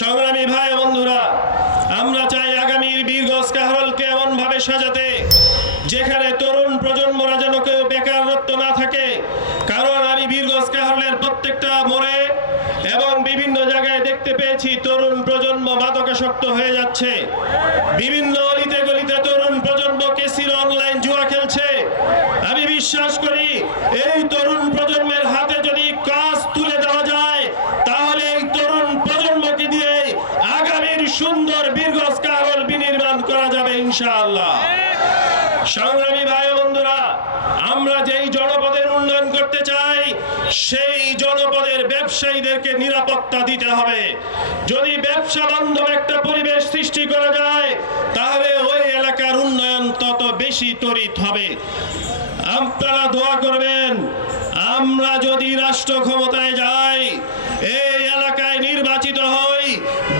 সংগ্রামী ভাই বন্ধুরা, আমরা চাই আগামীর বীরগঞ্জ কাহরলকে এমন ভাবে সাজাতে, যেখানে তরুণ প্রজন্মরা যেন কেউ বেকারত্ব না থাকে। কারণ আমি বীরগঞ্জ কাহরলের প্রত্যেকটা মোড়ে এবং বিভিন্ন জায়গায় দেখতে পেয়েছি, তরুণ প্রজন্ম মাদকাসক্ত হয়ে যাচ্ছে। বিভিন্ন অলিতে গলিতে তরুণ প্রজন্ম কেসির অনলাইন জুয়া খেলছে আমি বিশ্বাস করি এই তরুণ প্রজন্মের হাতে যদি কাজ তুলে দেওয়া যায় তাহলে এই তরুণ প্রজন্মকে দিয়ে আগামীর সুন্দর বীরগঞ্জ কাহল বিনির্মাণ করা যাবে ইনশাআল্লাহ সংগ্রামী ভাই ও বন্ধুরা আমরা যেই জনপদের উন্নয়ন চাই, সেই জনপদের ব্যবসায়ীদেরকে নিরাপত্তা দিতে হবে। যদি ব্যবসা বান্ধব একটা পরিবেশ সৃষ্টি করা যায়, তাহলে ওই এলাকার উন্নয়ন তত বেশি ত্বরিত হবে। আপনারা দোয়া করবেন, আমরা যদি রাষ্ট্র ক্ষমতায় যাই, এই এলাকায় নির্বাচিত হই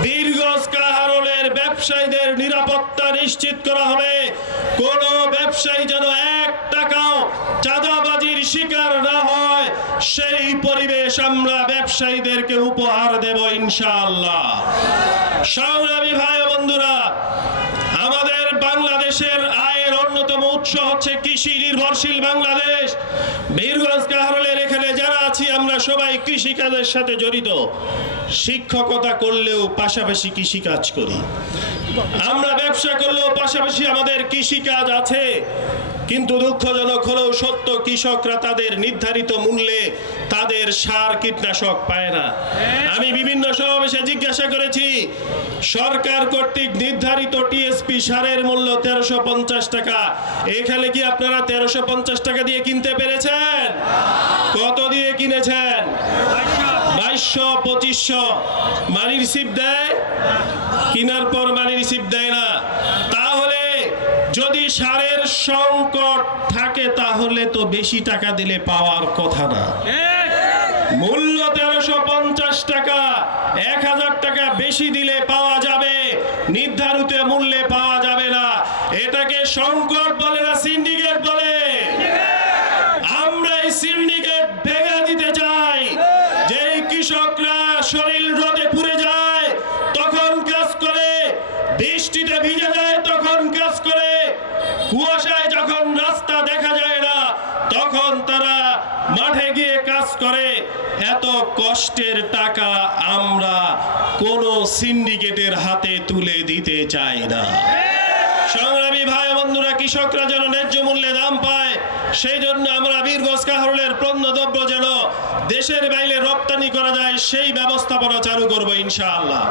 বীরগঞ্জ কাহারলের ব্যবসায়ীদের নিরাপত্তা নিশ্চিত করা হবে। কোন ব্যবসায়ী যেন এক টাকাও চাঁদাবাজির শিকার না হয়। সেই পরিবেশ আমরা ব্যবসায়ীদেরকে উপহার দেব ইনশাআল্লাহ। সংগ্রামী ভাই বন্ধুরা, আমাদের বাংলাদেশের আয়ের অন্যতম উৎস হচ্ছে কৃষি নির্ভরশীল বাংলাদেশ। বীরগঞ্জ কাহরলের এখানে যারা আছি, আমরা সবাই কৃষিকাজের সাথে জড়িত। শিক্ষকতা করলেও পাশাপাশি কৃষি কাজ করি। আমরা ব্যবসা করলেও পাশাপাশি আমাদের কৃষি কাজ আছে। কিন্তু দুঃখজনক হলেও সত্য, কৃষকরা তাদের নির্ধারিত মূল্যে তাদের সার কীটনাশক পায় না। আমি বিভিন্ন সমাবেশে জিজ্ঞাসা করেছি, সরকার কর্তৃক নির্ধারিত টিএসপি সারের মূল্য তেরোশো পঞ্চাশ টাকা। এখানে কি আপনারা তেরোশো পঞ্চাশ টাকা দিয়ে কিনতে পেরেছেন? কত দিয়ে কিনেছেন? বাইশশো, পঁচিশশো। মানি রিসিভ দেয়? কিনার পর মানি রিসিভ দেয় না। যদি সারের সংকট থাকে, তাহলে তো বেশি টাকা দিলে পাওয়ার কথা না। মূল্য তেরোশো পঞ্চাশ টাকা, এক হাজার টাকা বেশি দিলে পাওয়া যাবে। নির্ধারিত মূল্যে পাওয়া যাবে না। এটাকে সংকট বলে না, সিন্ডিকেট বলে আমরা এই সিন্ডিকেট ভেঙে দিতে চাই যে কৃষকরা শরীর রোদে পুড়ে যায় তখন কাজ করে বৃষ্টিতে ভিজে যায় তখন কাজ করে কুয়াশায় যখন রাস্তা দেখা যায় না তখন তারা মাঠে গিয়ে কাজ করে, এত কষ্টের টাকা আমরা কোন সিন্ডিকেটের হাতে তুলে দিতে চাই না। সংগ্রামী ভাই বন্ধুরা, কৃষকরা যেন ন্যায্য মূল্যে দাম পায়, সেই জন্য আমরা বীরগঞ্জ কাহরলের পণ্যদ্রব্য যেন দেশের বাইরে রপ্তানি করা যায়, সেই ব্যবস্থাপনা চালু করব ইনশাআল্লাহ।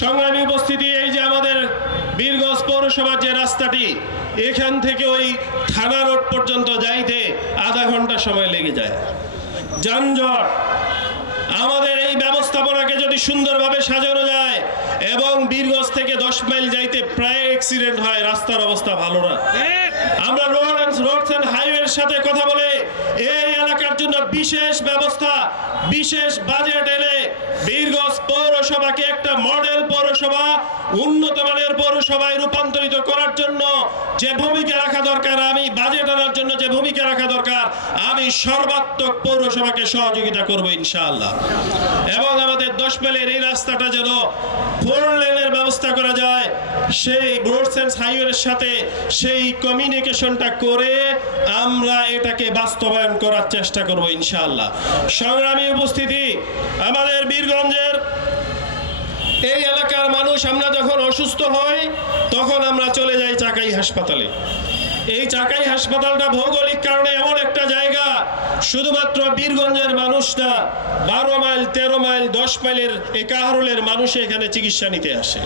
সংগ্রামী উপস্থিতি, এই যে আমাদের বীরগঞ্জ পৌরসভার যে রাস্তাটি, এখান থেকে ওই থানা রোড পর্যন্ত যাইতে আধা ঘণ্টা সময় লেগে যায়। যানজট। আমাদের এই ব্যবস্থাপনাকে যদি সুন্দরভাবে সাজানো যায় এবং বীরগঞ্জ থেকে দশ মাইল যাইতে প্রায় অ্যাক্সিডেন্ট হয় রাস্তার অবস্থা ভালো না। আমরা রোড অ্যান্ড রোডস অ্যান্ড হাইওয়ের সাথে কথা বলে এই এলাকার জন্য বিশেষ ব্যবস্থা, বিশেষ বাজেট এনে বীরগঞ্জ পৌরসভাকে একটা মডেল পৌরসভা, উন্নত মানের পৌরসভায় রূপান্তরিত করার জন্য যে ভূমিকা রাখা দরকার, আমি বাজেট আনার জন্য যে ভূমিকা রাখা দরকার, আমি সর্বাত্মক পৌরসভাকে সহযোগিতা করব ইনশাআল্লাহ। এবং আমাদের দশ মাইলের এই রাস্তাটা যেন ফোর লেনের ব্যবস্থা করা যায়, সেই রোডস অ্যান্ড হাইওয়ের সাথে সেই কমিউনিকেশনটা করে আমরা এটাকে বাস্তবায়ন করার চেষ্টা করব। ইনশাআল্লাহ। সংগ্রামী উপস্থিতি, আমাদের বীরগঞ্জের এই এলাকার মানুষ আমরা যখন অসুস্থ হই, তখন আমরা চলে যাই চাকাই হাসপাতালে। এই চাকাই হাসপাতালটা ভৌগোলিক কারণে এমন একটা জায়গা, শুধুমাত্র বীরগঞ্জের মানুষ না, বারো মাইল, তেরো মাইল, দশ মাইলের এই কাহারুলের মানুষ এখানে চিকিৎসা নিতে আসে।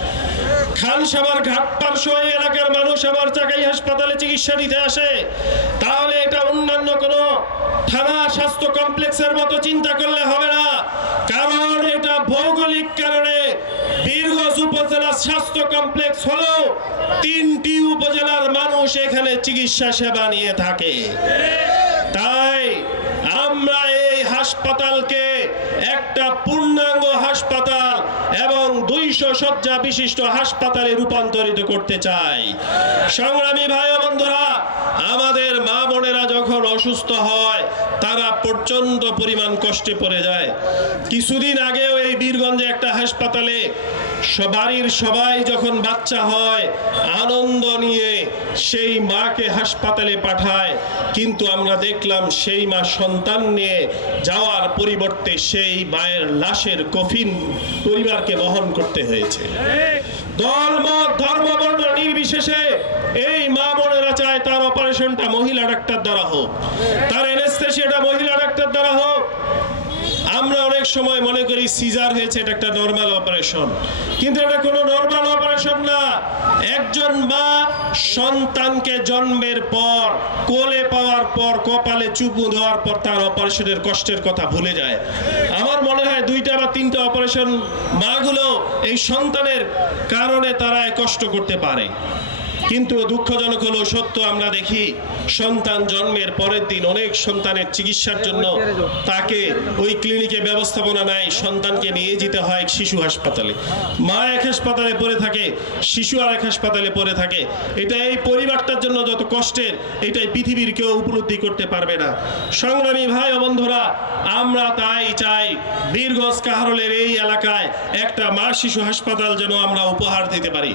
খানসামার ঘাট পার্শ্ব এলাকার মানুষ আমার চাকাই হাসপাতালে চিকিৎসা নিতে আসে। তাহলে এটা অন্যান্য কোনো থানা স্বাস্থ্য কমপ্লেক্সের মতো চিন্তা করলে হবে না। কারণ এটা ভৌগোলিক কারণে বীরগঞ্জ উপজেলা স্বাস্থ্য কমপ্লেক্স হলো তিনটি উপজেলার মানুষ এখানে চিকিৎসা সেবা নিয়ে থাকে। তাই হাসপাতালকে একটা পূর্ণাঙ্গ হাসপাতাল এবং দুইশ শয্যা বিশিষ্ট হাসপাতালে রূপান্তরিত করতে চাই। সংগ্রামী ভাই বন্ধুরা, আমাদের মা বোনেরা যখন অসুস্থ হয় প্রচণ্ড পরিমাণ কষ্টে পড়ে যায়। কিছুদিন আগেও এই বীরগঞ্জে একটা হাসপাতালে স- বাড়ির সবাই যখন বাচ্চা হয়, আনন্দ নিয়ে সেই মাকে হাসপাতালে পাঠায়। কিন্তু আমরা দেখলাম সেই মা সন্তান নিয়ে যাওয়ার পরিবর্তে সেই মায়ের লাশের কফিন পরিবারকে বহন করতে হয়েছে। ধর্ম, বর্ণ নির্বিশেষে এই মা বোনেরা চায় তার অপারেশনটা মহিলা ডাক্তার দ্বারা হোক। তার এনেস্থেশিয়াটা মহিলা ডাক্তার দ্বারা হোক। আমরা অনেক সময় মনে করি সিজার হয়েছে, এটা একটা নর্মাল অপারেশন কিন্তু এটা কোনো নর্মাল অপারেশন না। একজন মা সন্তানকে জন্মের পর, কোলে পাওয়ার পর, কপালে চুপু দেওয়ার পর তার অপারেশনের কষ্টের কথা ভুলে যায়। আমার মনে হয় দুইটা বা তিনটা অপারেশন মাগুলো এই সন্তানের কারণে তারা কষ্ট করতে পারে। কিন্তু দুঃখজনক হলো, সত্য আমরা দেখি, সন্তান জন্মের পরের দিন অনেক সন্তানের চিকিৎসার জন্য তাকে ওই ক্লিনিকে ব্যবস্থাপনা নেয়, সন্তানকে নিয়ে যেতে হয় শিশু হাসপাতালে। মা এক হাসপাতালে পড়ে থাকে, শিশু আর এক হাসপাতালে পড়ে থাকে। এটা এই পরিবারটার জন্য যত কষ্টের, এটাই পৃথিবীর কেউ উপলব্ধি করতে পারবে না। সংগ্রামী ভাই বন্ধুরা, আমরা তাই চাই বীরগঞ্জ কাহারলের এই এলাকায় একটা মা শিশু হাসপাতাল যেন আমরা উপহার দিতে পারি।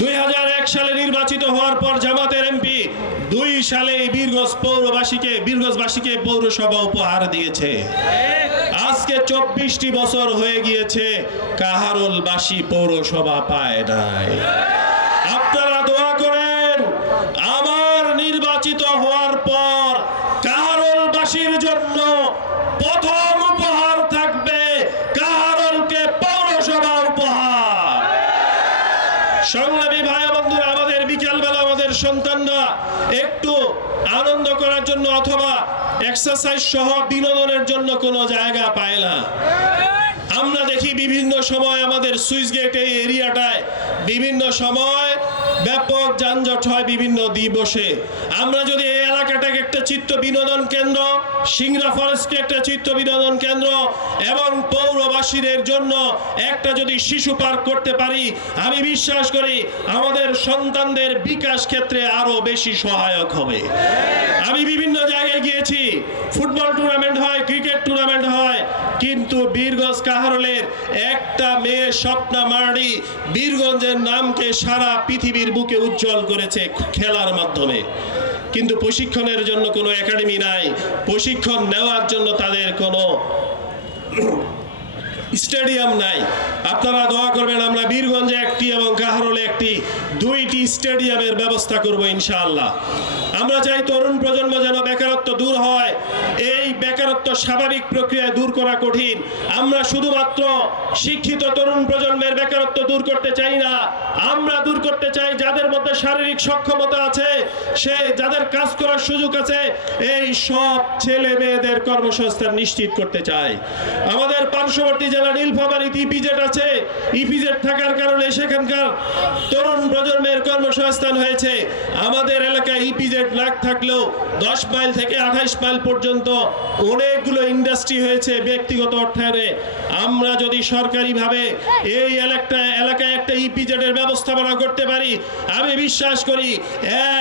দুই সালে নির্বাচিত হওয়ার পর জামাতের এমপি দুই সালে বীরগঞ্জ পৌরবাসীকে, বীরগঞ্জবাসীকে পৌরসভা উপহার দিয়েছে। আজকে চব্বিশটি বছর হয়ে গিয়েছে, কাহারুলবাসী পৌরসভা পায় নাই। আপনারা দোয়া করেন আমার নির্বাচিত হওয়ার পর কাহারুলবাসীর জন্য প্রথম উপহার থাকবে কাহারুলকে পৌরসভা উপহার সংগ্রামী ভাই ও বন্ধুরা আমাদের বিকালবেলা আমাদের সন্তানরা একটু আনন্দ করার জন্য অথবা এক্সারসাইজ সহ বিনোদনের জন্য কোনো জায়গা পায় না। আমরা দেখি বিভিন্ন সময় আমাদের সুইচ গেট এই এরিয়াটায় বিভিন্ন সময় ব্যাপক যানজট হয় বিভিন্ন দিবসে। আমরা যদি এই এলাকাটাকে একটা চিত্ত বিনোদন কেন্দ্র সিংড়া ফরেস্টকে একটা চিত্ত বিনোদন কেন্দ্র এবং পৌরবাসীদের জন্য একটা যদি শিশু পার্ক করতে পারি, আমি বিশ্বাস করি আমাদের সন্তানদের বিকাশ ক্ষেত্রে আরও বেশি সহায়ক হবে। আমি বিভিন্ন জায়গায় গিয়েছি। ফুটবল টুর্নামেন্ট হয়, ক্রিকেট টুর্নামেন্ট হয় কিন্তু বীরগঞ্জ কাহারলের একটা মেয়ে স্বপ্না মার্ডি বীরগঞ্জের নামকে সারা পৃথিবীর বুকে উজ্জ্বল করেছে খেলার মাধ্যমে। কিন্তু প্রশিক্ষণের জন্য কোনো একাডেমি নাই। প্রশিক্ষণ নেওয়ার জন্য তাদের কোনো স্টেডিয়াম নাই। আপনারা দোয়া করবেন, আমরা বীরগঞ্জে একটি এবং কাহারলে একটি, দুইটি স্টেডিয়ামের ব্যবস্থা করব ইনশাআল্লাহ। আমরা চাই তরুণ প্রজন্ম যেন বেকারত্ব দূর হয়। এই বেকারত্ব স্বাভাবিক প্রক্রিয়ায় দূর করা কঠিন। আমরা শুধুমাত্র শিক্ষিত তরুণ প্রজন্মের বেকারত্ব দূর করতে চাই না। আমরা দূর করতে চাই যাদের মধ্যে শারীরিক সক্ষমতা আছে, সে যাদের কাজ করার সুযোগ আছে, এই সব ছেলে মেয়েদের কর্মসংস্থান নিশ্চিত করতে চাই। আমাদের পার্শ্ববর্তী জেলা নীলফামারীতে ইপিজেড আছে। ইপিজেড থাকার কারণে সেখানকার তরুণ প্রজন্মের কর্মসংস্থান হয়েছে। আমাদের এলাকায় ইপিজেড লাগ থাকলেও দশ মাইল থেকে আঠাইশ মাইল পর্যন্ত অনেকগুলো ইন্ডাস্ট্রি হয়েছে ব্যক্তিগত অর্থায়নে। আমরা যদি সরকারিভাবে এই এলাকা এলাকায় একটা ইপিজেড এর ব্যবস্থাপনা করতে পারি, আমি বিশ্বাস করি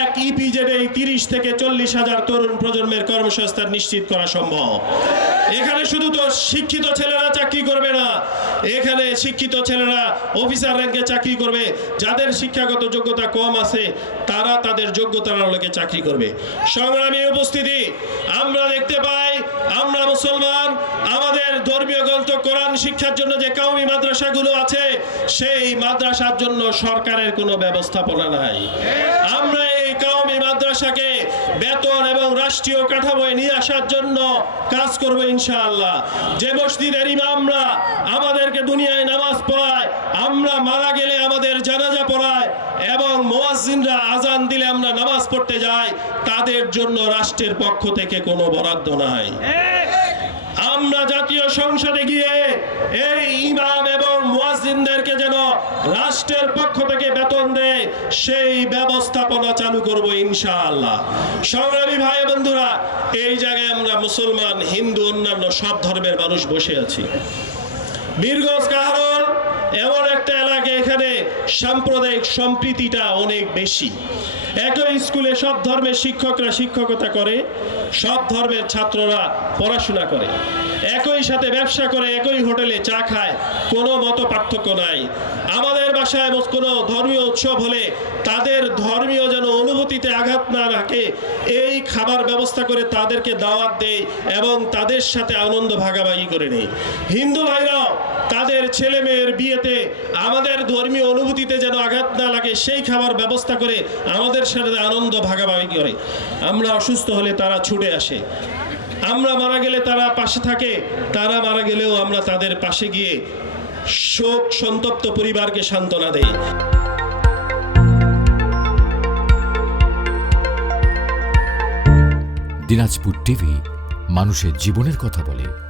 এক ইপিজেড এই তিরিশ থেকে চল্লিশ হাজার তরুণ প্রজন্মের কর্মসংস্থান নিশ্চিত করা সম্ভব। এখানে শুধু তো শিক্ষিত ছেলেরা চাকরি করবে না, এখানে শিক্ষিত ছেলেরা অফিসার র্যাঙ্কে চাকরি করবে, যাদের শিক্ষাগত যোগ্যতা কম আছে, তারা তাদের যোগ্যতার আলোকে চাকরি করবে। সংগ্রামী উপস্থিতি, আমরা দেখতে পাই আমরা মুসলমান, আমাদের ধর্মীয় গ্রন্থ, কোরআন শিক্ষার জন্য যে কাউমি মাদ্রাসাগুলো আছে, সেই মাদ্রাসার জন্য সরকারের কোনো ব্যবস্থাপনা নাই। আমরা এই কাউমি মাদ্রাসাকে বেতন এবং রাষ্ট্রীয় কাঠামোয় নিয়ে আসার জন্য কাজ করব ইনশাআল্লাহ। যে মসজিদের ইমামরা আমাদেরকে দুনিয়ায় নামাজ পড়ায়, আমরা মারা গেলে আমাদের জানাজা পড়ায় আজান দিলে আমরা নামাজ পড়তে যাই, তাদের জন্য রাষ্ট্রের পক্ষ থেকে কোনো বরাদ্দ নাই। আমরা জাতীয় সংসদে গিয়ে এই ইমাম এবং মুয়াজ্জিনদেরকে যেন রাষ্ট্রের পক্ষ থেকে বেতন দেয়, সেই ব্যবস্থাপনা চালু করব ইনশাআল্লাহ। সংগ্রামী ভাই বন্ধুরা, এই জায়গায় আমরা মুসলমান, হিন্দু, অন্যান্য সব ধর্মের মানুষ বসে আছি। বীরগঞ্জ কাহারল, এমন একটা এলাকা এখানে সাম্প্রদায়িক সম্প্রীতিটা অনেক বেশি। একই স্কুলে সব ধর্মের শিক্ষকরা শিক্ষকতা করে, সব ধর্মের ছাত্ররা পড়াশোনা করে। একই সাথে ব্যবসা করে, একই হোটেলে চা খায়, কোনো মত পার্থক্য নাই। আমাদের বাসায় কোনো ধর্মীয় উৎসব হলে তাদের ধর্মীয় যেন অনুভূতিতে আঘাত না রাখে, এই খাবার ব্যবস্থা করে তাদেরকে দাওয়াত দেয় এবং তাদের সাথে আনন্দ ভাগাভাগি করে নেই। হিন্দু ভাইরাও তাদের ছেলে মেয়ের বিয়েতে আমাদের ধর্মীয় অনুভূতিতে যেন আঘাত না লাগে, সেই খাবার ব্যবস্থা করে আমাদের সাথে আনন্দ ভাগাভাগি করে। আমরা অসুস্থ হলে তারা ছুটে আসে। আমরা মারা গেলে তারা পাশে থাকে, তারা মারা গেলেও আমরা তাদের পাশে গিয়ে শোক সন্তপ্ত পরিবারকে সান্ত্বনা দেয় দিনাজপুর টিভি মানুষের জীবনের কথা বলে।